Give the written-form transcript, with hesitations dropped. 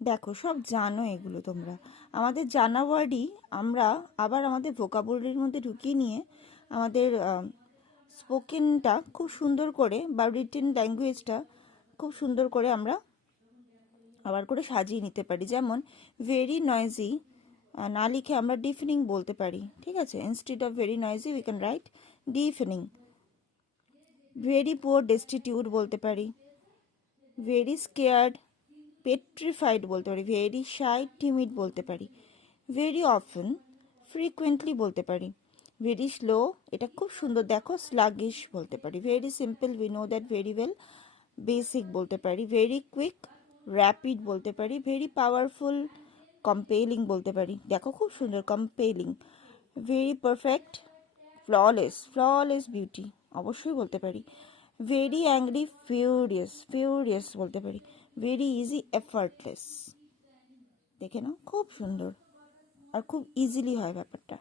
দেখো, সব জানো এগুলো তোমরা। আমাদের জানা ওয়ার্ডই আমরা আবার আমাদের ভোকাবুলারির মধ্যে ঢুকিয়ে নিয়ে আমাদের স্পোকেনটা খুব সুন্দর করে, বা রিটেন ল্যাঙ্গুয়েজটা খুব সুন্দর করে আমরা আবার করে সাজিয়ে নিতে পারি। যেমন ভেরি নয়েজি না লিখে আমরা ডিফেনিং বলতে পারি, ঠিক আছে? Instead of very noisy we can write ডিফেনিং। Very poor destitute বলতে পারি। ভেরি স্কেয়ার্ড পেট্রিফাইড বলতে পারি। ভেরি শাই টিমিড বলতে পারি। ভেরি অফেন ফ্রিকুয়েন্টলি বলতে পারি। ভেরি স্লো, এটা খুব সুন্দর, দেখো, স্লাগিশ বলতে পারি। Very simple, we know that very well, basic বলতে পারি। ভেরি কুইক র্যাপিড বলতে পারি। ভেরি পাওয়ারফুল কম্পেলিং বলতে পারি। দেখো খুব সুন্দর, compelling. Very perfect flawless, flawless beauty অবশ্যই বলতে পারি। ভেরি অ্যাংরি ফিউরিয়াস, ফিউরিয়াস বলতে পারি। Very easy effortless. দেখে নাও, খুব সুন্দর আর খুব ইজিলি হয় ব্যাপারটা।